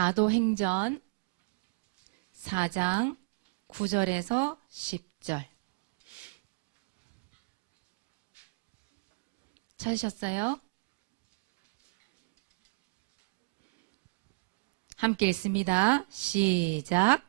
사도행전 4장 9절에서 10절. 찾으셨어요? 함께 읽습니다. 시작.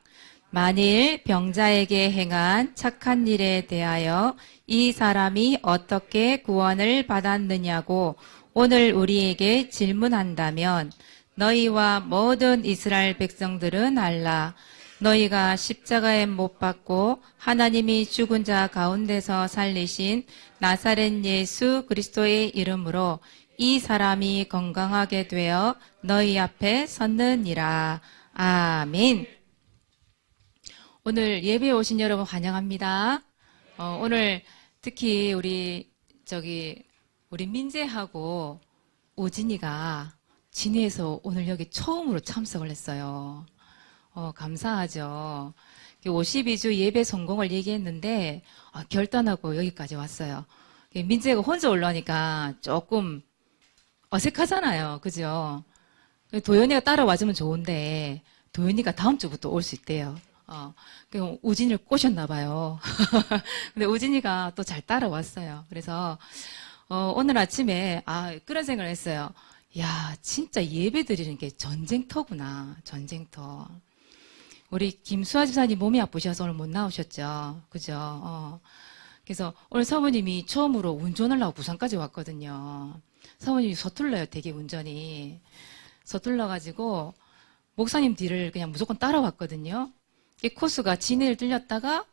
만일 병자에게 행한 착한 일에 대하여 이 사람이 어떻게 구원을 받았느냐고 오늘 우리에게 질문한다면 너희와 모든 이스라엘 백성들은 알라. 너희가 십자가에 못 박고 하나님이 죽은 자 가운데서 살리신 나사렛 예수 그리스도의 이름으로 이 사람이 건강하게 되어 너희 앞에 섰느니라. 아멘. 오늘 예배에 오신 여러분 환영합니다. 오늘 특히 우리 민재하고 오진이가 진해에서 오늘 여기 처음으로 참석을 했어요. 감사하죠. 52주 예배 성공을 얘기했는데 결단하고 여기까지 왔어요. 민재가 혼자 올라오니까 조금 어색하잖아요. 그죠? 도연이가 따라와주면 좋은데 도연이가 다음 주부터 올 수 있대요. 우진이를 꼬셨나 봐요. 근데 우진이가 또 잘 따라왔어요. 그래서 오늘 아침에 그런 생각을 했어요. 야, 진짜 예배 드리는 게 전쟁터구나. 전쟁터. 우리 김수아 집사님 몸이 아프셔서 오늘 못 나오셨죠. 그죠? 그래서 오늘 사모님이 처음으로 운전을 하고 부산까지 왔거든요. 사모님이 서툴러요. 되게 운전이. 서툴러가지고 목사님 뒤를 그냥 무조건 따라왔거든요. 코스가 진해를 들렸다가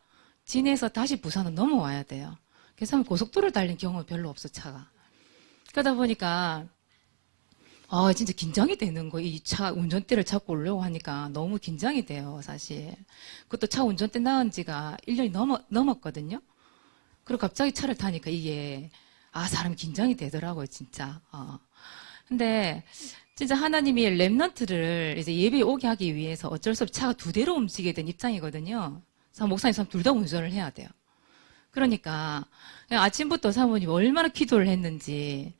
진해에서 다시 부산으로 넘어와야 돼요. 그래서 고속도로를 달린 경험이 별로 없어, 차가. 그러다 보니까 진짜 긴장이 되는 거. 이 차 운전대를 잡고 오려고 하니까 너무 긴장이 돼요, 사실. 그것도 차 운전대 나은 지가 1년이 넘었거든요. 그리고 갑자기 차를 타니까 이게 사람 긴장이 되더라고요, 진짜. 근데 진짜 하나님이 렘넌트를 이제 예배에 오게 하기 위해서 어쩔 수 없이 차가 두 대로 움직이게 된 입장이거든요. 그래서 목사님 둘 다 운전을 해야 돼요. 그러니까 그냥 아침부터 사모님 얼마나 기도를 했는지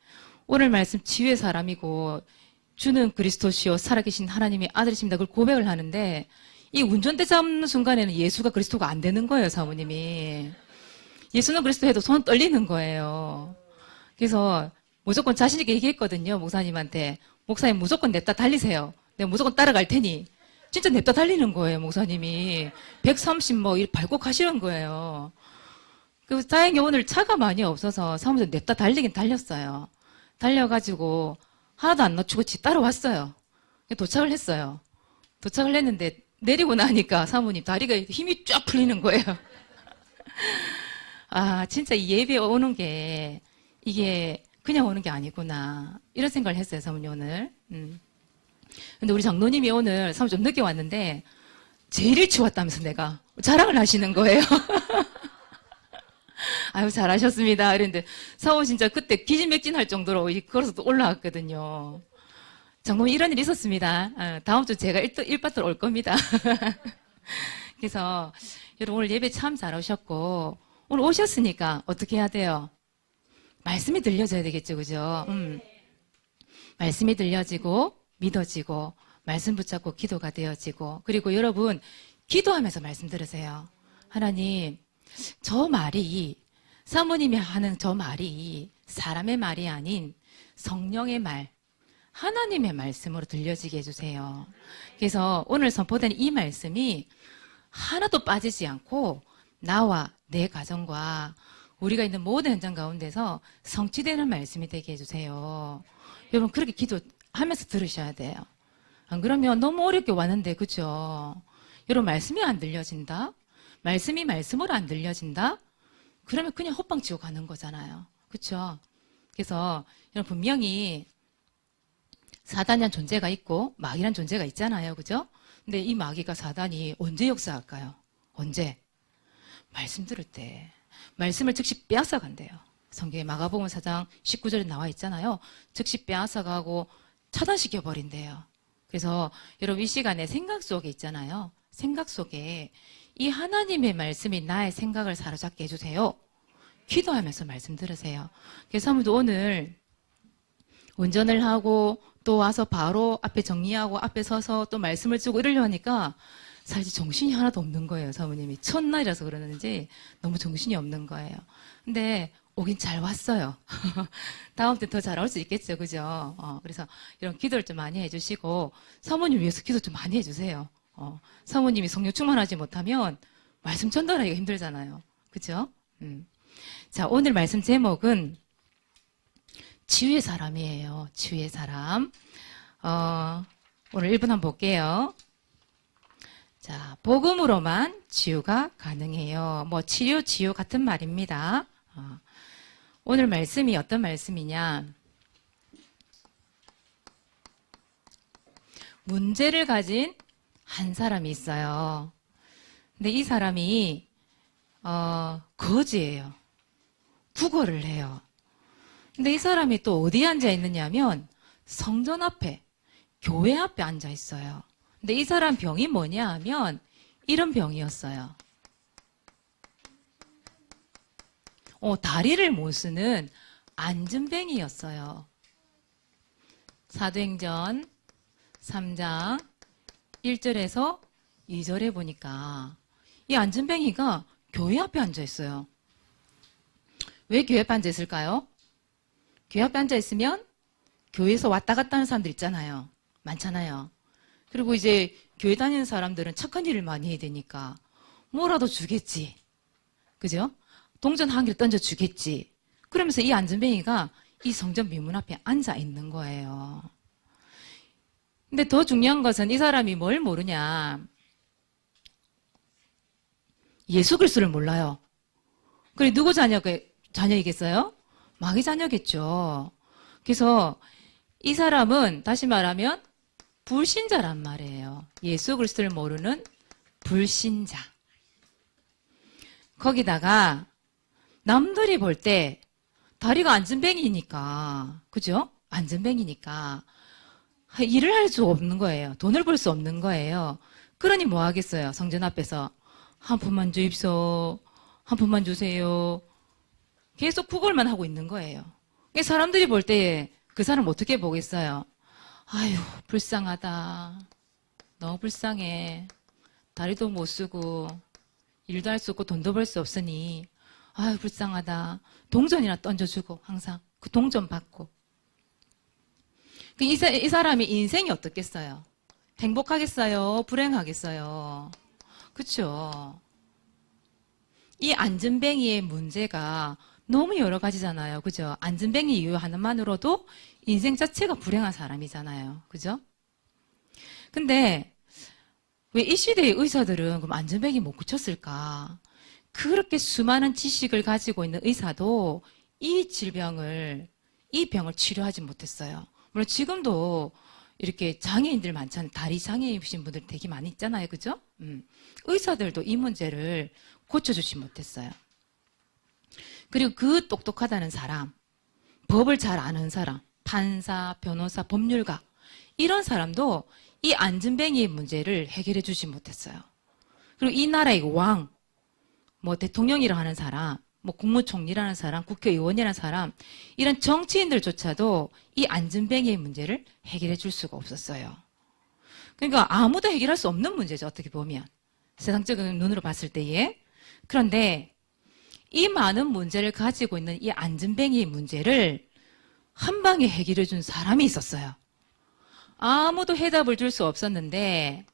오늘 말씀 치유의 사람이고 주는 그리스도시요 살아계신 하나님의 아들이십니다. 그걸 고백을 하는데 이 운전대 잡는 순간에는 예수가 그리스도가 안 되는 거예요, 사모님이. 예수는 그리스도 해도 손 떨리는 거예요. 그래서 무조건 자신 있게 얘기했거든요, 목사님한테. 목사님 무조건 냅다 달리세요. 내가 무조건 따라갈 테니. 진짜 냅다 달리는 거예요, 목사님이. 130 밟고 가시는 거예요. 그래서 다행히 오늘 차가 많이 없어서 사무실 냅다 달리긴 달렸어요. 달려가지고 하나도 안 놓치고 따라왔어요. 도착을 했어요. 도착을 했는데 내리고 나니까 사모님 다리가 힘이 쫙 풀리는 거예요. 진짜 이 예배에 오는 게 이게 그냥 오는 게 아니구나. 이런 생각을 했어요, 사모님 오늘. 근데 우리 장로님이 오늘 사모님 좀 늦게 왔는데 제일 일찍 왔다면서 내가 자랑을 하시는 거예요. 아유, 잘하셨습니다. 이랬는데 사모 진짜 그때 기진맥진할 정도로 걸어서 또 올라왔거든요. 장로님 이런 일이 있었습니다. 다음 주 제가 일바트로 올 겁니다. 그래서 여러분 오늘 예배 참 잘 오셨고 오늘 오셨으니까 어떻게 해야 돼요? 말씀이 들려져야 되겠죠, 그죠? 말씀이 들려지고 믿어지고 말씀 붙잡고 기도가 되어지고 그리고 여러분 기도하면서 말씀 들으세요. 하나님, 저 말이 사모님이 하는 저 말이 사람의 말이 아닌 성령의 말, 하나님의 말씀으로 들려지게 해주세요. 그래서 오늘 선포된 이 말씀이 하나도 빠지지 않고 나와 내 가정과 우리가 있는 모든 현장 가운데서 성취되는 말씀이 되게 해주세요. 여러분 그렇게 기도하면서 들으셔야 돼요. 안 그러면 너무 어렵게 왔는데 그죠? 여러분 말씀이 안 들려진다? 말씀이 말씀으로 안 들려진다? 그러면 그냥 헛방치고 가는 거잖아요. 그렇죠? 그래서 여러분 분명히 사단이란 존재가 있고 마귀란 존재가 있잖아요. 그죠? 근데 이 마귀가 사단이 언제 역사할까요? 언제? 말씀 들을 때. 말씀을 즉시 빼앗아 간대요. 성경에 마가복음 4장 19절에 나와 있잖아요. 즉시 빼앗아 가고 차단시켜 버린대요. 그래서 여러분 이 시간에 생각 속에 있잖아요. 생각 속에 이 하나님의 말씀이 나의 생각을 사로잡게 해주세요. 기도하면서 말씀 들으세요. 그래서 사모님도 오늘 운전을 하고 또 와서 바로 앞에 정리하고 앞에 서서 또 말씀을 주고 이러려 하니까 사실 정신이 하나도 없는 거예요. 사모님이 첫날이라서 그러는지 너무 정신이 없는 거예요. 근데 오긴 잘 왔어요. 다음 때 더 잘 올 수 있겠죠. 그죠? 그래서 이런 기도를 좀 많이 해주시고 사모님 위해서 기도 좀 많이 해주세요. 사모님이 성령 충만하지 못하면 말씀 전달하기가 힘들잖아요. 그죠? 자, 오늘 말씀 제목은 치유의 사람이에요. 치유의 사람. 오늘 1분 한번 볼게요. 자, 복음으로만 치유가 가능해요. 뭐 치료, 치유 같은 말입니다. 오늘 말씀이 어떤 말씀이냐? 문제를 가진 한 사람이 있어요. 근데 이 사람이 거지예요. 구걸을 해요. 근데 이 사람이 또 어디에 앉아 있느냐면 성전 앞에, 교회 앞에 앉아 있어요. 근데 이 사람 병이 뭐냐 하면 이런 병이었어요. 다리를 못 쓰는 안진뱅이였어요. 사도행전 3장 1절에서 2절에 보니까 이 안진뱅이가 교회 앞에 앉아 있어요. 왜 교회 앞에 앉아 있을까요? 교회 앞에 앉아 있으면 교회에서 왔다 갔다 하는 사람들 있잖아요. 많잖아요. 그리고 이제 교회 다니는 사람들은 착한 일을 많이 해야 되니까 뭐라도 주겠지. 그죠? 동전 한 개를 던져주겠지. 그러면서 이 안전뱅이가 이 성전 미문 앞에 앉아 있는 거예요. 근데 더 중요한 것은 이 사람이 뭘 모르냐. 예수 그리스도를 몰라요. 그래 누구 자녀이겠어요? 마귀 자녀겠죠. 그래서 이 사람은 다시 말하면 불신자란 말이에요. 예수 그리스도를 모르는 불신자. 거기다가 남들이 볼 때 다리가 안전뱅이니까, 그죠? 안전뱅이니까 일을 할 수 없는 거예요. 돈을 벌 수 없는 거예요. 그러니 뭐 하겠어요? 성전 앞에서 한 푼만 주입소, 한 푼만 주세요. 계속 구걸만 하고 있는 거예요. 사람들이 볼 때 그 사람 어떻게 보겠어요? 아유, 불쌍하다. 너무 불쌍해. 다리도 못 쓰고 일도 할 수 없고 돈도 벌 수 없으니 아유 불쌍하다. 동전이나 던져주고 항상 그 동전 받고. 이 사람이 인생이 어떻겠어요? 행복하겠어요? 불행하겠어요? 그렇죠? 이 안전뱅이의 문제가 너무 여러 가지잖아요. 그죠? 안전뱅이 이유 하나만으로도 인생 자체가 불행한 사람이잖아요. 그죠? 근데 왜 이 시대의 의사들은 그럼 안전뱅이 못 고쳤을까? 그렇게 수많은 지식을 가지고 있는 의사도 이 병을 치료하지 못했어요. 물론 지금도 이렇게 장애인들 많잖아요. 다리 장애이신 분들 되게 많이 있잖아요. 그죠? 의사들도 이 문제를 고쳐주지 못했어요. 그리고 그 똑똑하다는 사람, 법을 잘 아는 사람, 판사, 변호사, 법률가 이런 사람도 이 안전뱅이의 문제를 해결해 주지 못했어요. 그리고 이 나라의 왕, 뭐 대통령이라고 하는 사람, 뭐 국무총리라는 사람, 국회의원이라는 사람 이런 정치인들조차도 이 안전뱅이의 문제를 해결해 줄 수가 없었어요. 그러니까 아무도 해결할 수 없는 문제죠. 어떻게 보면 세상적인 눈으로 봤을 때에. 그런데 이 많은 문제를 가지고 있는 이 안전뱅이의 문제를 한 방에 해결해 준 사람이 있었어요. 아무도 해답을 줄 수 없었는데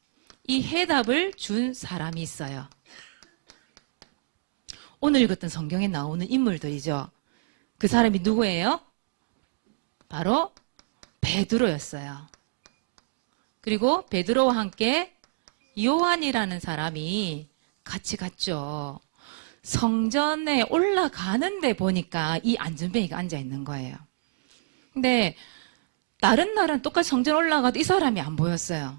이 해답을 준 사람이 있어요. 오늘 읽었던 성경에 나오는 인물들이죠. 그 사람이 누구예요? 바로 베드로였어요. 그리고 베드로와 함께 요한이라는 사람이 같이 갔죠. 성전에 올라가는데 보니까 이 안전뱅이가 앉아 있는 거예요. 근데 다른 날은 똑같이 성전 올라가도 이 사람이 안 보였어요.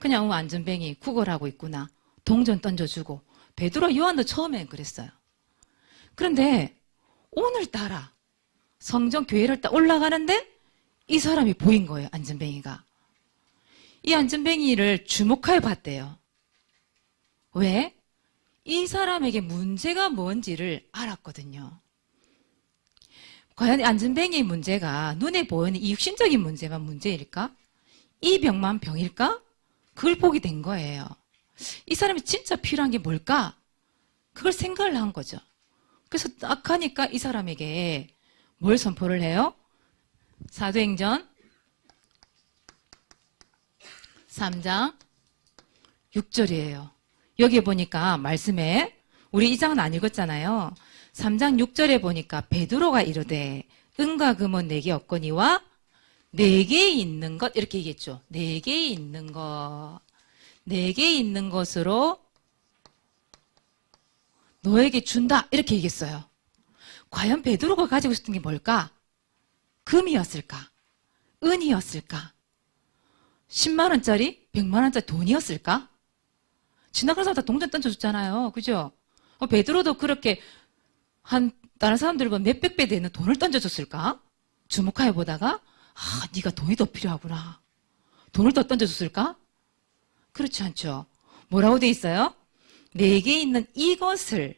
그냥 안전뱅이 구걸하고 있구나. 동전 던져주고. 베드로 요한도 처음엔 그랬어요. 그런데 오늘따라 성전 교회를 딱 올라가는데 이 사람이 보인 거예요. 안전뱅이가. 이 안전뱅이를 주목해 봤대요. 왜? 이 사람에게 문제가 뭔지를 알았거든요. 과연 안진뱅이의 문제가 눈에 보이는 이 육신적인 문제만 문제일까? 이 병만 병일까? 그걸 보게 된 거예요. 이 사람이 진짜 필요한 게 뭘까? 그걸 생각을 한 거죠. 그래서 딱 하니까 이 사람에게 뭘 선포를 해요? 사도행전 3장 6절이에요. 여기 보니까 말씀에 우리 이 장은 안 읽었잖아요. 3장 6절에 보니까 베드로가 이르되 은과 금은 내게 없거니와 내게 있는 것 이렇게 얘기했죠. 내게 있는 것. 내게 있는 것으로 너에게 준다 이렇게 얘기했어요. 과연 베드로가 가지고 있었던 게 뭘까? 금이었을까? 은이었을까? 10만 원짜리? 100만 원짜리 돈이었을까? 지나가는 사람 다 동전 던져줬잖아요. 그죠? 베드로도 그렇게 다른 사람들보다 몇백 배 되는 돈을 던져줬을까? 주목하여 보다가 네가 돈이 더 필요하구나. 돈을 더 던져줬을까? 그렇지 않죠. 뭐라고 돼 있어요? 내게 있는 이것을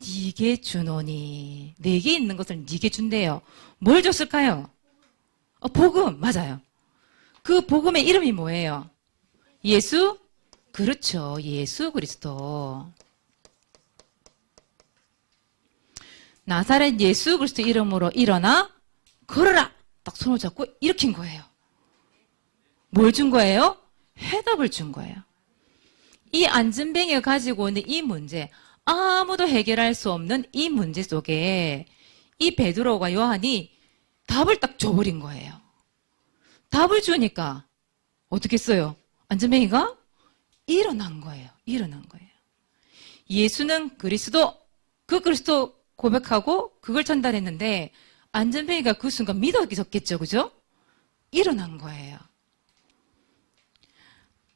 네게 주노니. 내게 있는 것을 네게 준대요. 뭘 줬을까요? 복음. 맞아요. 그 복음의 이름이 뭐예요? 예수? 그렇죠. 예수 그리스도. 나사렛 예수 그리스도 이름으로 일어나 걸어라. 딱 손을 잡고 일으킨 거예요. 뭘 준 거예요? 해답을 준 거예요. 이 안진뱅이가 가지고 있는 이 문제, 아무도 해결할 수 없는 이 문제 속에 이 베드로가 요한이 답을 딱 줘버린 거예요. 답을 주니까 어떻게 했어요? 안진뱅이가 일어난 거예요. 일어난 거예요. 예수는 그리스도, 그 그리스도 고백하고 그걸 전달했는데 안진뱅이가 그 순간 믿었겠죠. 그죠? 일어난 거예요.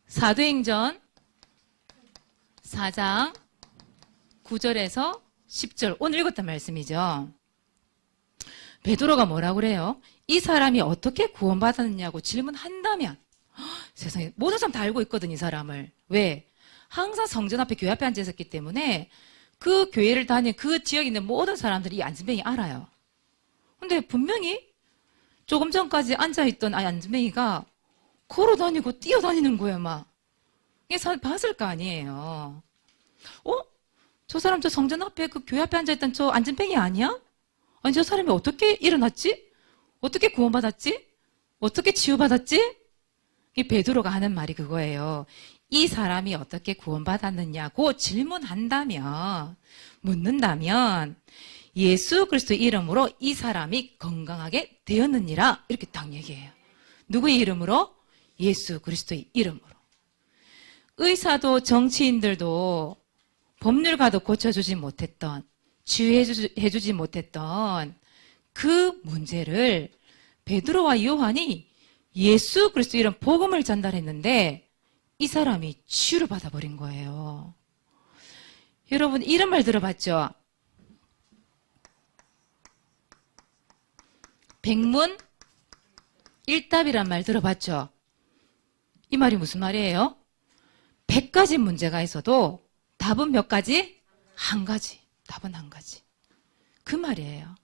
사도행전 4장 9절에서 10절 오늘 읽었던 말씀이죠. 베드로가 뭐라고 그래요? 이 사람이 어떻게 구원받았느냐고 질문한다면 세상에 모든 사람 다 알고 있거든 이 사람을. 왜? 항상 성전 앞에 교회 앞에 앉아 있었기 때문에 그 교회를 다니는 그 지역에 있는 모든 사람들이 이 안진뱅이 알아요. 근데 분명히 조금 전까지 앉아있던 안진뱅이가 걸어다니고 뛰어다니는 거예요 막. 이게 사람 봤을 거 아니에요. 저 사람 저 성전 앞에 그 교회 앞에 앉아있던 저 안진뱅이 아니야? 아니 저 사람이 어떻게 일어났지? 어떻게 구원받았지? 어떻게 치유받았지? 이 베드로가 하는 말이 그거예요. 이 사람이 어떻게 구원받았느냐고 질문한다면, 묻는다면 예수 그리스도 이름으로 이 사람이 건강하게 되었느니라 이렇게 딱 얘기해요. 누구의 이름으로? 예수 그리스도의 이름으로. 의사도 정치인들도 법률가도 고쳐주지 못했던, 치유해주지 못했던 그 문제를 베드로와 요한이 예수 그리스도 이름 복음을 전달했는데 이 사람이 치유를 받아버린 거예요. 여러분 이런 말 들어봤죠? 백문일답이란 말 들어봤죠? 이 말이 무슨 말이에요? 100가지 문제가 있어도 답은 몇 가지? 한 가지. 답은 한 가지. 그 말이에요.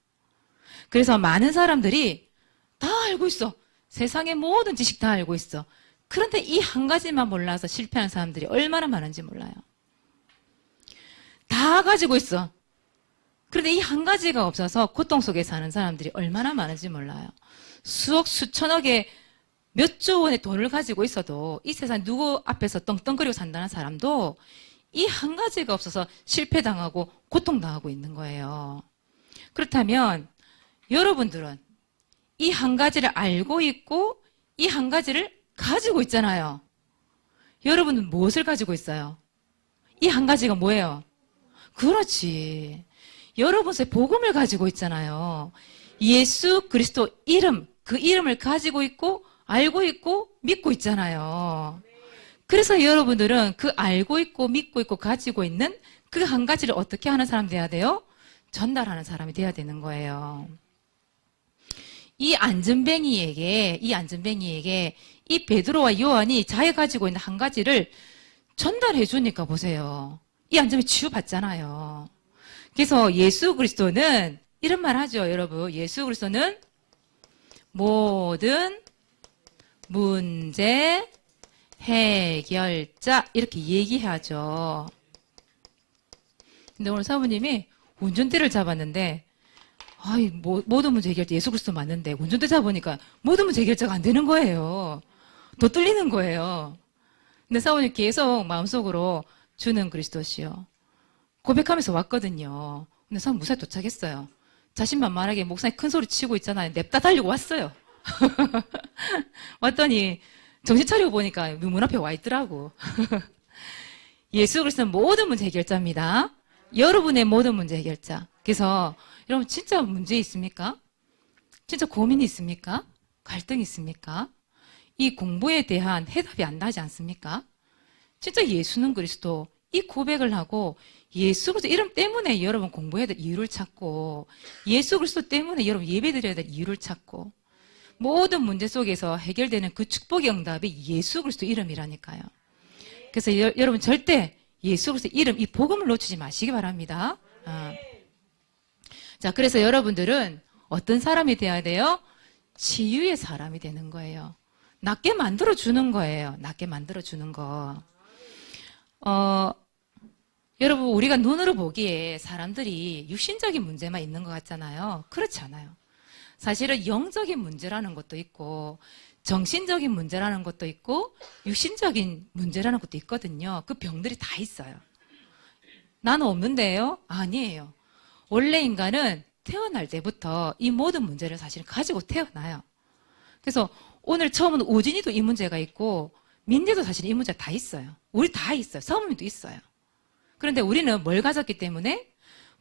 그래서 많은 사람들이 다 알고 있어. 세상의 모든 지식 다 알고 있어. 그런데 이 한 가지만 몰라서 실패하는 사람들이 얼마나 많은지 몰라요. 다 가지고 있어. 그런데 이 한 가지가 없어서 고통 속에 사는 사람들이 얼마나 많은지 몰라요. 수억, 수천억의 몇 조 원의 돈을 가지고 있어도 이 세상 누구 앞에서 떵떵거리고 산다는 사람도 이 한 가지가 없어서 실패당하고 고통당하고 있는 거예요. 그렇다면 여러분들은 이 한 가지를 알고 있고 이 한 가지를 가지고 있잖아요. 여러분은 무엇을 가지고 있어요? 이 한 가지가 뭐예요? 그렇지. 여러분의 복음을 가지고 있잖아요. 예수 그리스도 이름, 그 이름을 가지고 있고 알고 있고 믿고 있잖아요. 그래서 여러분들은 그 알고 있고 믿고 있고 가지고 있는 그 한 가지를 어떻게 하는 사람 돼야 돼요? 전달하는 사람이 돼야 되는 거예요. 이 안진뱅이에게 이 베드로와 요한이 자기가 가지고 있는 한 가지를 전달해 주니까 보세요. 이 안진뱅이 치유받잖아요. 그래서 예수 그리스도는 이런 말 하죠, 여러분. 예수 그리스도는 모든 문제 해결자 이렇게 얘기하죠. 근데 오늘 사모님이 운전대를 잡았는데 모든 문제 해결자 예수 그리스도 맞는데 운전대 잡으니까 모든 문제 해결자가 안 되는 거예요. 더 뚫리는 거예요. 근데 사모님 계속 마음속으로 주는 그리스도시요 고백하면서 왔거든요. 근데 사모님 무사히 도착했어요. 자신만만하게 목사님 큰 소리 치고 있잖아요. 냅다 달리고 왔어요. 왔더니 정신 차리고 보니까 문 앞에 와 있더라고. 예수 그리스도는 모든 문제 해결자입니다. 여러분의 모든 문제 해결자. 그래서 여러분 진짜 문제 있습니까? 진짜 고민이 있습니까? 갈등이 있습니까? 이 공부에 대한 해답이 안 나지 않습니까? 진짜 예수는 그리스도 이 고백을 하고 예수 그리스도 이름 때문에 여러분 공부해야 될 이유를 찾고 예수 그리스도 때문에 여러분 예배드려야 될 이유를 찾고 모든 문제 속에서 해결되는 그 축복의 응답이 예수 그리스도 이름이라니까요. 그래서 여러분 절대 예수 그리스도 이름 이 복음을 놓치지 마시기 바랍니다. 자, 그래서 여러분들은 어떤 사람이 되어야 돼요? 치유의 사람이 되는 거예요. 낫게 만들어 주는 거예요. 낫게 만들어 주는 거. 여러분 우리가 눈으로 보기에 사람들이 육신적인 문제만 있는 것 같잖아요. 그렇지 않아요. 사실은 영적인 문제라는 것도 있고 정신적인 문제라는 것도 있고 육신적인 문제라는 것도 있거든요. 그 병들이 다 있어요. 나는 없는데요? 아니에요. 원래 인간은 태어날 때부터 이 모든 문제를 사실 가지고 태어나요. 그래서 오늘 처음은 우진이도 이 문제가 있고 민재도 사실 이 문제가 다 있어요. 우리 다 있어요. 사모님도 있어요. 그런데 우리는 뭘 가졌기 때문에?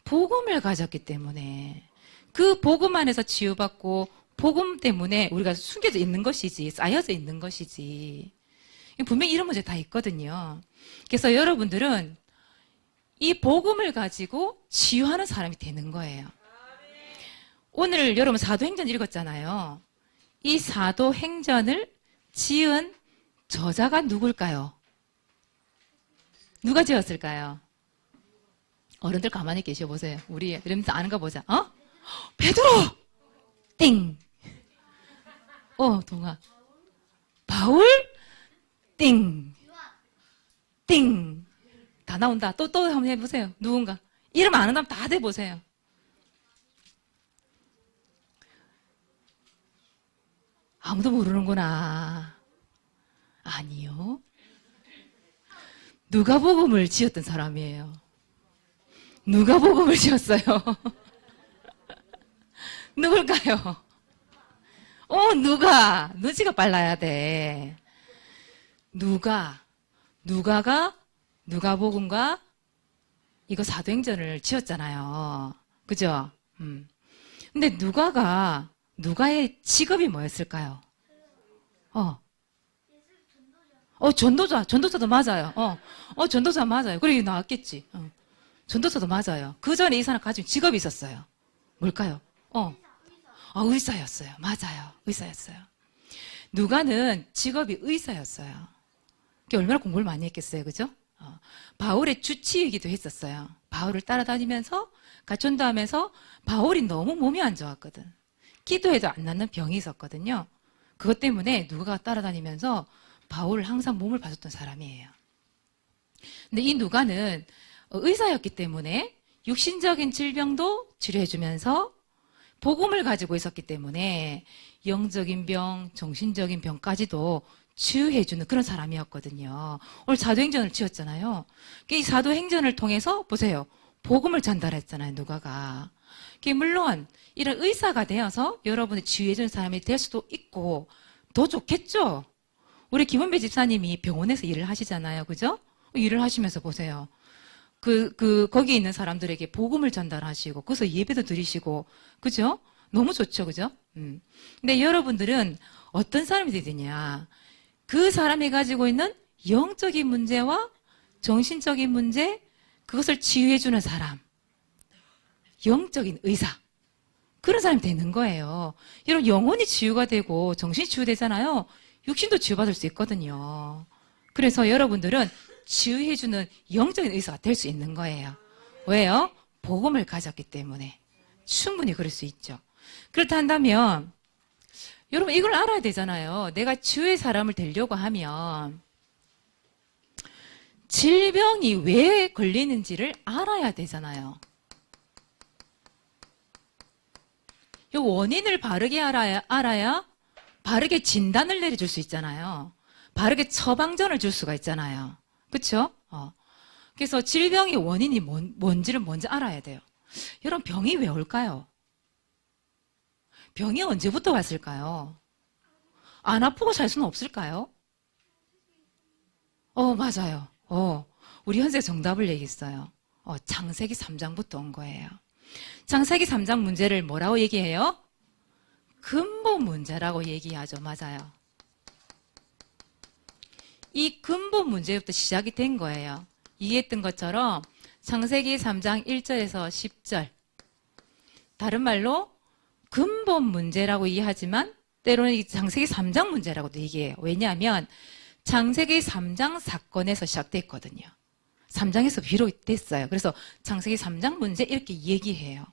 복음을 가졌기 때문에 그 복음 안에서 치유받고 복음 때문에 우리가 숨겨져 있는 것이지 쌓여져 있는 것이지 분명히 이런 문제 다 있거든요. 그래서 여러분들은 이 복음을 가지고 치유하는 사람이 되는 거예요. 오늘 여러분 사도행전 읽었잖아요. 이 사도행전을 지은 저자가 누굴까요? 누가 지었을까요? 어른들 가만히 계셔보세요. 우리 여러분들 아는가 보자. 베드로! 띵! 동아. 바울? 띵! 띵! 다 나온다. 또 한번 해보세요. 누군가. 이름 아는 사람 다 대보세요. 아무도 모르는구나. 아니요. 누가복음을 지었던 사람이에요. 누가복음을 지었어요. 누굴까요? 누가? 눈치가 빨라야 돼. 누가가 누가복음과 이거 사도행전을 지었잖아요. 그죠? 근데 누가의 직업이 뭐였을까요? 전도사도 맞아요. 전도사 맞아요. 그래, 나왔겠지. 전도사도 맞아요. 그 전에 이 사람 가진 직업이 있었어요. 뭘까요? 의사였어요. 맞아요. 의사였어요. 누가는 직업이 의사였어요. 얼마나 공부를 많이 했겠어요. 그죠? 바울의 주치이기도 했었어요. 바울을 따라다니면서 같이 전도하면서 바울이 너무 몸이 안 좋았거든. 기도해도 안 낫는 병이 있었거든요. 그것 때문에 누가가 따라다니면서 바울을 항상 몸을 봐줬던 사람이에요. 근데 이 누가는 의사였기 때문에 육신적인 질병도 치료해주면서 복음을 가지고 있었기 때문에 영적인 병, 정신적인 병까지도 치유해주는 그런 사람이었거든요. 오늘 사도행전을 지었잖아요. 이 사도행전을 통해서 보세요. 복음을 전달했잖아요. 누가가. 물론 이런 의사가 되어서 여러분이 치유해주는 사람이 될 수도 있고 더 좋겠죠. 우리 김원배 집사님이 병원에서 일을 하시잖아요. 그죠? 일을 하시면서 보세요. 거기에 있는 사람들에게 복음을 전달하시고, 거기서 예배도 드리시고, 그죠? 너무 좋죠. 그죠? 근데 여러분들은 어떤 사람이 되느냐. 그 사람이 가지고 있는 영적인 문제와 정신적인 문제, 그것을 치유해주는 사람. 영적인 의사. 그런 사람이 되는 거예요. 여러분, 영혼이 치유가 되고, 정신이 치유되잖아요. 육신도 치유받을 수 있거든요. 그래서 여러분들은 치유해주는 영적인 의사가 될 수 있는 거예요. 왜요? 복음을 가졌기 때문에. 충분히 그럴 수 있죠. 그렇다 한다면 여러분 이걸 알아야 되잖아요. 내가 주의 사람을 되려고 하면 질병이 왜 걸리는지를 알아야 되잖아요. 이 원인을 바르게 알아야 바르게 진단을 내려줄 수 있잖아요. 바르게 처방전을 줄 수가 있잖아요. 그렇죠? 그래서 질병의 원인이 뭔지를 먼저 알아야 돼요. 여러분 병이 왜 올까요? 병이 언제부터 왔을까요? 안 아프고 살 수는 없을까요? 맞아요. 우리 현재 정답을 얘기했어요. 창세기 3장부터 온 거예요. 창세기 3장 문제를 뭐라고 얘기해요? 근본 문제라고 얘기하죠. 맞아요. 이 근본 문제부터 시작이 된 거예요. 이해했던 것처럼 창세기 3장 1절에서 10절. 다른 말로 근본 문제라고 이해하지만 때로는 이 창세기 3장 문제라고도 얘기해요. 왜냐하면 창세기 3장 사건에서 시작됐거든요. 3장에서 비롯됐어요. 그래서 창세기 3장 문제 이렇게 얘기해요.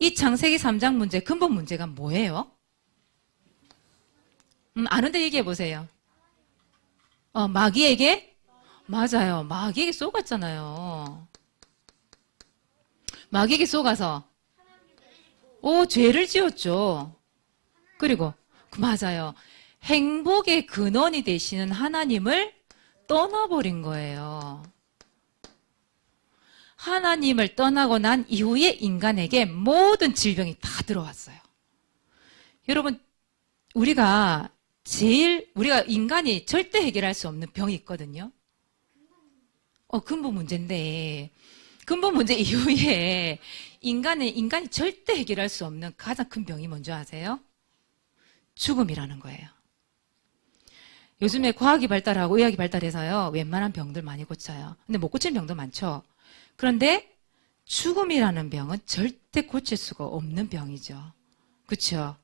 이 창세기 3장 문제 근본 문제가 뭐예요? 아는데 얘기해 보세요. 마귀에게? 맞아요. 마귀에게 속았잖아요. 마귀에게 속아서 죄를 지었죠. 그리고 맞아요. 행복의 근원이 되시는 하나님을 떠나버린 거예요. 하나님을 떠나고 난 이후에 인간에게 모든 질병이 다 들어왔어요. 여러분, 우리가 인간이 절대 해결할 수 없는 병이 있거든요. 근본 문제인데, 근본 문제 이후에 인간이 절대 해결할 수 없는 가장 큰 병이 뭔지 아세요? 죽음이라는 거예요. 요즘에 과학이 발달하고 의학이 발달해서요, 웬만한 병들 많이 고쳐요. 근데 못 고치는 병도 많죠. 그런데 죽음이라는 병은 절대 고칠 수가 없는 병이죠. 그렇죠?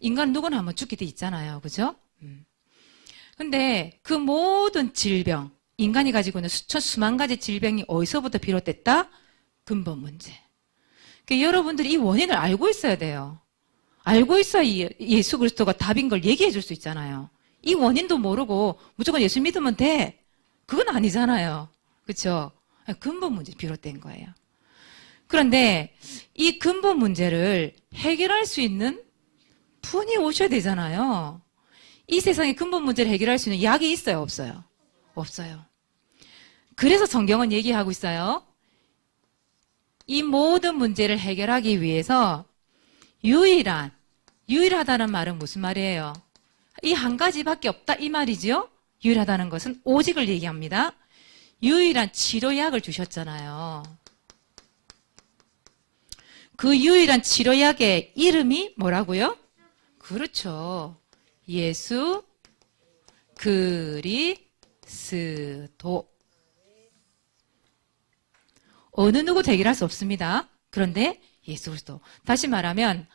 인간 누구나 한번 죽게 돼 있잖아요. 그죠? 근데 그 모든 질병, 인간이 가지고 있는 수만 가지 질병이 어디서부터 비롯됐다? 근본 문제. 그러니까 여러분들이 이 원인을 알고 있어야 돼요. 알고 있어야 예수 그리스도가 답인 걸 얘기해 줄 수 있잖아요. 이 원인도 모르고 무조건 예수 믿으면 돼. 그건 아니잖아요. 그렇죠? 근본 문제 비롯된 거예요. 그런데 이 근본 문제를 해결할 수 있는 분이 오셔야 되잖아요. 이 세상의 근본 문제를 해결할 수 있는 약이 있어요? 없어요? 없어요. 그래서 성경은 얘기하고 있어요. 이 모든 문제를 해결하기 위해서 유일하다는 말은 무슨 말이에요? 이 한 가지밖에 없다 이 말이죠. 유일하다는 것은 오직을 얘기합니다. 유일한 치료약을 주셨잖아요. 그 유일한 치료약의 이름이 뭐라고요? 그렇죠. 예수 그리스도. 어느 누구도 해결할 수 없습니다. 그런데 예수 그리스도. 다시 말하면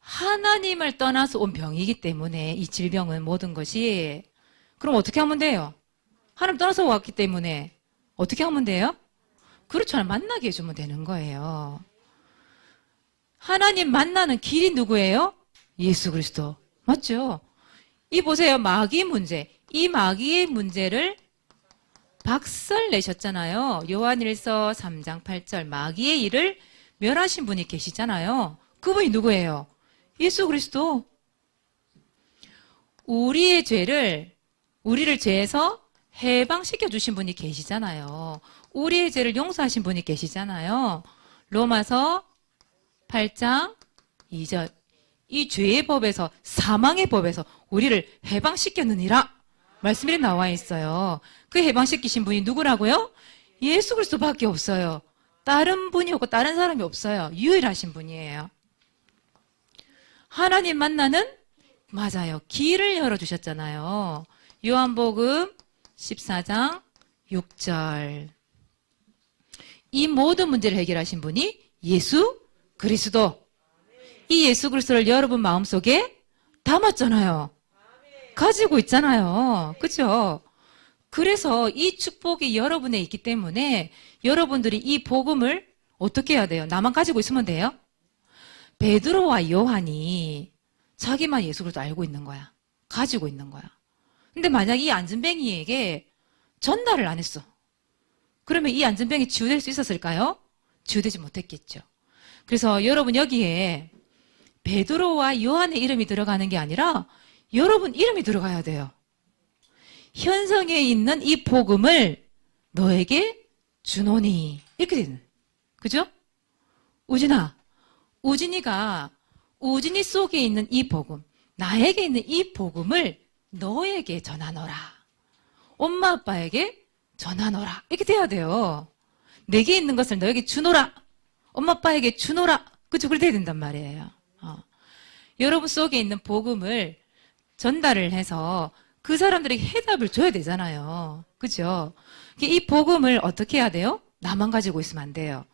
하나님을 떠나서 온 병이기 때문에 이 질병은 모든 것이. 그럼 어떻게 하면 돼요? 하나님 떠나서 왔기 때문에 어떻게 하면 돼요? 그렇죠. 만나게 해주면 되는 거예요. 하나님 만나는 길이 누구예요? 예수 그리스도. 맞죠? 이 보세요. 마귀 문제. 이 마귀의 문제를 박살 내셨잖아요. 요한일서 3장 8절. 마귀의 일을 멸하신 분이 계시잖아요. 그분이 누구예요? 예수 그리스도. 우리를 죄에서 해방시켜 주신 분이 계시잖아요. 우리의 죄를 용서하신 분이 계시잖아요. 로마서 8장 2절. 이 죄의 법에서, 사망의 법에서 우리를 해방시켰느니라 말씀이 나와 있어요. 그 해방시키신 분이 누구라고요? 예수 그리스도밖에 없어요. 다른 분이 없고 다른 사람이 없어요. 유일하신 분이에요. 하나님 만나는, 맞아요, 길을 열어주셨잖아요. 요한복음 14장 6절. 이 모든 문제를 해결하신 분이 예수 그리스도. 이 예수 그리스도를 여러분 마음속에 담았잖아요. 가지고 있잖아요. 그죠? 그래서 이 축복이 여러분에 있기 때문에 여러분들이 이 복음을 어떻게 해야 돼요? 나만 가지고 있으면 돼요? 베드로와 요한이 자기만 예수 그리스도 알고 있는 거야. 가지고 있는 거야. 근데 만약 이 안전뱅이에게 전달을 안 했어. 그러면 이 안전뱅이 치유될 수 있었을까요? 치유되지 못했겠죠. 그래서 여러분 여기에 베드로와 요한의 이름이 들어가는 게 아니라 여러분 이름이 들어가야 돼요. 현성에 있는 이 복음을 너에게 주노니 이렇게 되는, 그죠? 우진아, 우진이가 우진이 속에 있는 이 복음, 나에게 있는 이 복음을 너에게 전하노라. 엄마 아빠에게 전하노라. 이렇게 돼야 돼요. 내게 있는 것을 너에게 주노라. 엄마 아빠에게 주노라. 그죠? 그렇게 돼야 된단 말이에요. 여러분 속에 있는 복음을 전달을 해서 그 사람들에게 해답을 줘야 되잖아요. 그죠? 이 복음을 어떻게 해야 돼요? 나만 가지고 있으면 안 돼요.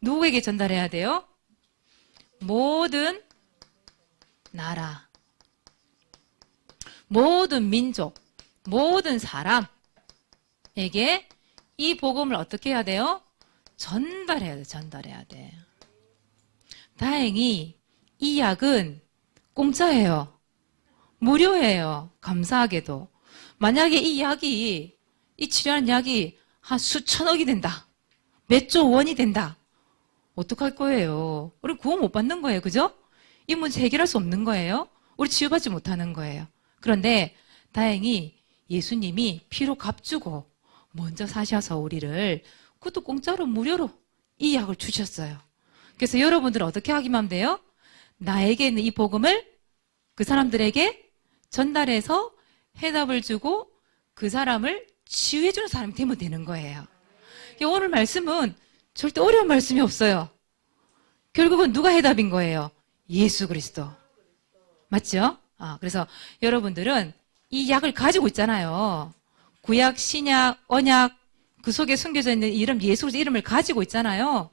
누구에게 전달해야 돼요? 모든 나라, 모든 민족, 모든 사람에게 이 복음을 어떻게 해야 돼요? 전달해야 돼, 전달해야 돼. 다행히 이 약은 공짜예요. 무료예요. 감사하게도. 만약에 이 약이, 이 치료하는 약이 한 수천억이 된다. 몇 조 원이 된다. 어떡할 거예요? 우리 구원 못 받는 거예요. 그죠? 이 문제 해결할 수 없는 거예요. 우리 치유받지 못하는 거예요. 그런데 다행히 예수님이 피로 값주고 먼저 사셔서 우리를 그것도 공짜로 무료로 이 약을 주셨어요. 그래서 여러분들은 어떻게 하기만 하면 돼요? 나에게 있는 이 복음을 그 사람들에게 전달해서 해답을 주고 그 사람을 치유해주는 사람이 되면 되는 거예요. 오늘 말씀은 절대 어려운 말씀이 없어요. 결국은 누가 해답인 거예요? 예수 그리스도. 맞죠? 그래서 여러분들은 이 약을 가지고 있잖아요. 구약, 신약, 언약 그 속에 숨겨져 있는 이름, 예수 그리스도 이름을 가지고 있잖아요.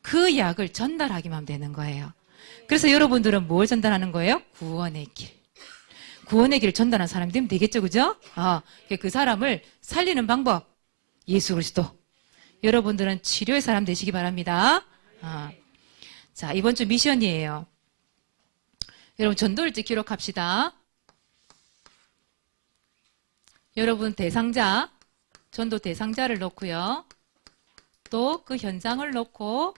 그 약을 전달하기만 하면 되는 거예요. 그래서 여러분들은 뭘 전달하는 거예요? 구원의 길. 구원의 길을 전달하는 사람이 되면 되겠죠, 그죠? 그 사람을 살리는 방법, 예수 그리스도. 여러분들은 치료의 사람 되시기 바랍니다. 자, 이번 주 미션이에요. 여러분 전도일지 기록합시다. 여러분 대상자, 전도 대상자를 넣고요. 또 그 현장을 넣고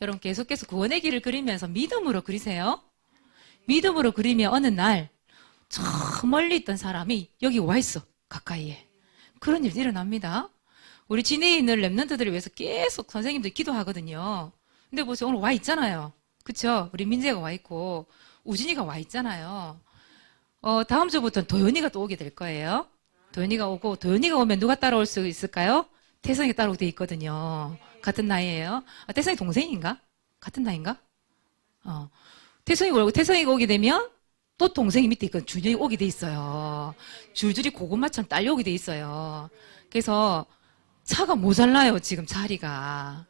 여러분 계속해서 구원의 길을 그리면서 믿음으로 그리세요. 믿음으로 그리면 어느 날 저 멀리 있던 사람이 여기 와 있어. 가까이에. 그런 일이 일어납니다. 우리 진해에 있는 랩런트들을 위해서 계속 선생님들 기도하거든요. 근데 보세요. 오늘 와 있잖아요. 그쵸? 우리 민재가 와 있고 우진이가 와 있잖아요. 다음 주부터는 도연이가 또 오게 될 거예요. 도연이가 오고, 도연이가 오면 누가 따라올 수 있을까요? 태성이가 따라오게 돼 있거든요. 같은 나이예요. 태성이 동생인가? 같은 나이인가? 태성이가 오게 되면 또 동생이 밑에 있거든요. 준영이 오게 돼 있어요. 줄줄이 고구마처럼 딸려오게 돼 있어요. 그래서 차가 모자라요, 지금 자리가.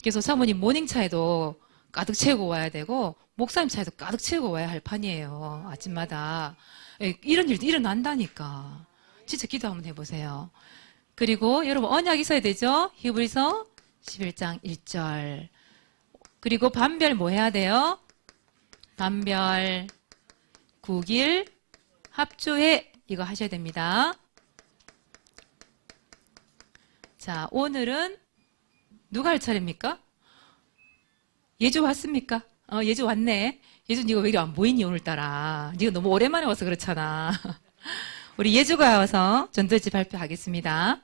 그래서 사모님 모닝차에도 가득 채우고 와야 되고, 목사님 차에도 가득 채우고 와야 할 판이에요. 아침마다. 이런 일도 일어난다니까. 진짜 기도 한번 해보세요. 그리고 여러분 언약 있어야 되죠? 히브리서 11장 1절. 그리고 반별 뭐 해야 돼요? 반별 9길 합주해 이거 하셔야 됩니다. 자, 오늘은 누가 할 차례입니까? 예주 왔습니까? 예주 왔네. 예주 네가 왜 이리 안 보이니 오늘따라. 네가 너무 오랜만에 와서 그렇잖아. 우리 예주가 와서 전도지 발표하겠습니다.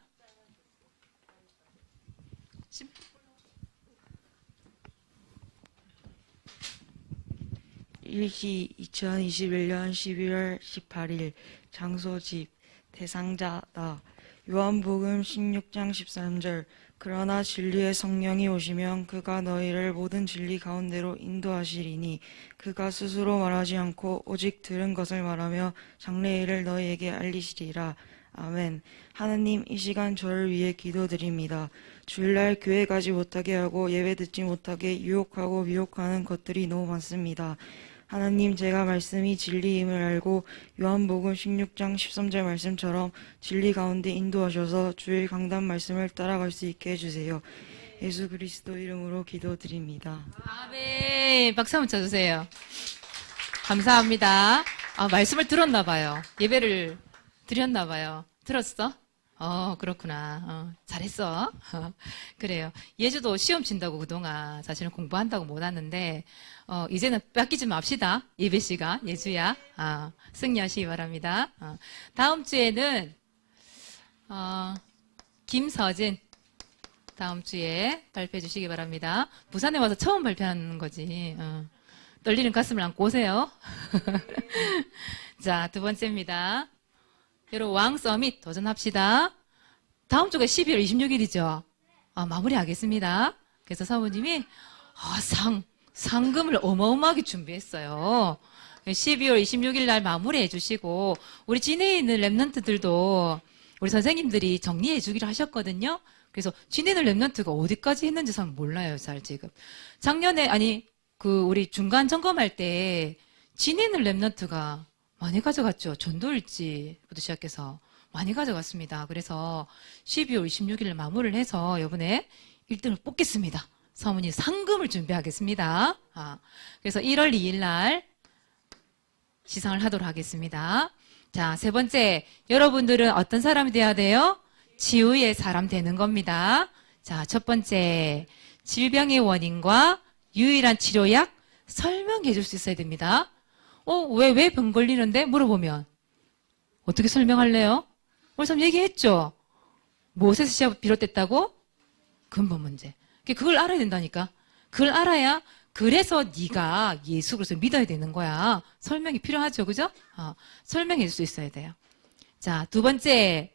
일시 2021년 12월 18일 장소 집 대상자다. 요한복음 16장 13절 그러나 진리의 성령이 오시면 그가 너희를 모든 진리 가운데로 인도하시리니 그가 스스로 말하지 않고 오직 들은 것을 말하며 장래일을 너희에게 알리시리라. 아멘. 하느님, 이 시간 저를 위해 기도드립니다. 주일날 교회 가지 못하게 하고 예배 듣지 못하게 유혹하고 미혹하는 것들이 너무 많습니다. 하나님, 제가 말씀이 진리임을 알고 요한복음 16장 13절 말씀처럼 진리 가운데 인도하셔서 주일 강단 말씀을 따라갈 수 있게 해주세요. 예수 그리스도 이름으로 기도드립니다. 아멘. 박수 한번 쳐주세요. 감사합니다. 말씀을 들었나 봐요. 예배를 드렸나 봐요. 들었어? 그렇구나. 잘했어. 그래요. 예주도 시험 친다고 그동안 사실은 공부한다고 못 왔는데, 이제는 뺏기지 맙시다. 예배 시간, 예주야. 승리하시기 바랍니다. 다음 주에는, 김서진. 다음 주에 발표해 주시기 바랍니다. 부산에 와서 처음 발표하는 거지. 떨리는 가슴을 안고 오세요. 자, 두 번째입니다. 여러분, 왕 서밋 도전합시다. 다음 주가 12월 26일이죠. 마무리하겠습니다. 그래서 사모님이 상금을 어마어마하게 준비했어요. 12월 26일 날 마무리해 주시고, 우리 진해에 있는 랩런트들도 우리 선생님들이 정리해 주기로 하셨거든요. 그래서 진해 있는 랩런트가 어디까지 했는지 잘 몰라요, 잘 지금. 작년에, 우리 중간 점검할 때 진해 있는 랩런트가 많이 가져갔죠. 전도일지부터 시작해서 많이 가져갔습니다. 그래서 12월 26일을 마무리를 해서 이번에 1등을 뽑겠습니다. 사모님 상금을 준비하겠습니다. 그래서 1월 2일 날 시상을 하도록 하겠습니다. 자, 세 번째, 여러분들은 어떤 사람이 돼야 돼요? 치유의 사람 되는 겁니다. 자, 첫 번째, 질병의 원인과 유일한 치료약 설명해 줄 수 있어야 됩니다. 왜 병 걸리는데? 물어보면 어떻게 설명할래요? 우리 참 얘기했죠. 무엇에서 시작 비롯됐다고? 근본 문제. 그걸 알아야 된다니까. 그걸 알아야 그래서 네가 예수 그리스도를 믿어야 되는 거야. 설명이 필요하죠. 그죠? 설명해 줄 수 있어야 돼요. 자, 두 번째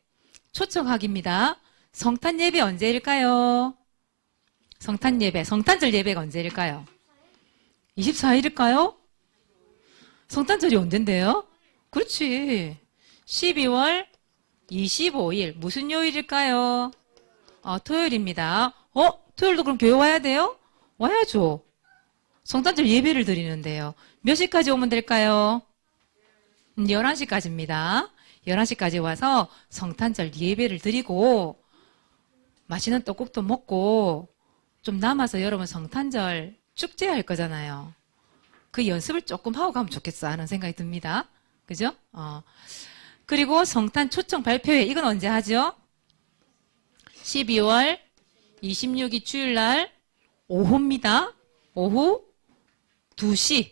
초청하기입니다. 성탄 예배 언제일까요? 성탄 예배, 성탄절 예배가 언제일까요? 24일일까요? 성탄절이 언젠데요? 그렇지. 12월 25일. 무슨 요일일까요? 토요일입니다. 토요일도 그럼 교회 와야 돼요? 와야죠. 성탄절 예배를 드리는데요. 몇 시까지 오면 될까요? 11시까지입니다. 11시까지 와서 성탄절 예배를 드리고 맛있는 떡국도 먹고 좀 남아서 여러분 성탄절 축제 할 거잖아요. 그 연습을 조금 하고 가면 좋겠어 하는 생각이 듭니다. 그죠? 그리고 성탄 초청 발표회 이건 언제 하죠? 12월 26일 주일날 오후입니다. 오후 2시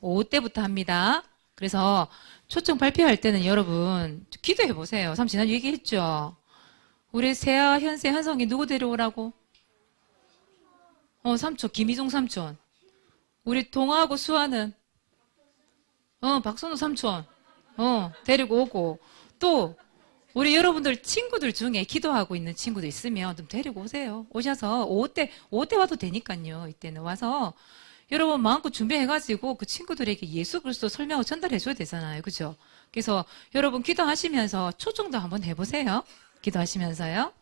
오후 때부터 합니다. 그래서 초청 발표할 때는 여러분 기도해 보세요. 참 지난주 얘기했죠. 우리 세아, 현세, 현성이 누구 데려오라고? 삼촌, 김희종 삼촌. 우리 동아하고 수아는 박선우 삼촌 데리고 오고, 또 우리 여러분들 친구들 중에 기도하고 있는 친구들 있으면 좀 데리고 오세요. 오셔서 오후 때 와도 되니까요. 이때는 와서 여러분 마음껏 준비해가지고 그 친구들에게 예수 그리스도 설명을 전달해줘야 되잖아요. 그죠? 그래서 여러분 기도하시면서 초청도 한번 해보세요. 기도하시면서요.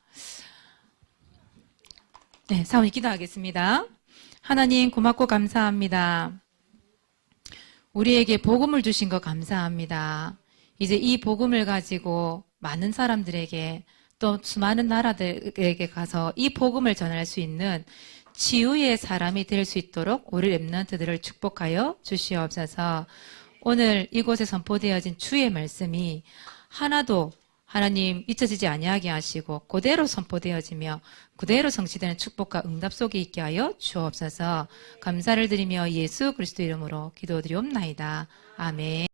네, 사모님 기도하겠습니다. 하나님 고맙고 감사합니다. 우리에게 복음을 주신 거 감사합니다. 이제 이 복음을 가지고 많은 사람들에게 또 수많은 나라들에게 가서 이 복음을 전할 수 있는 치유의 사람이 될 수 있도록 우리 랩런트들을 축복하여 주시옵소서. 오늘 이곳에 선포되어진 주의 말씀이 하나도 하나님 잊혀지지 아니하게 하시고 그대로 선포되어지며 그대로 성취되는 축복과 응답 속에 있게 하여 주옵소서. 감사를 드리며 예수 그리스도 이름으로 기도드리옵나이다. 아멘.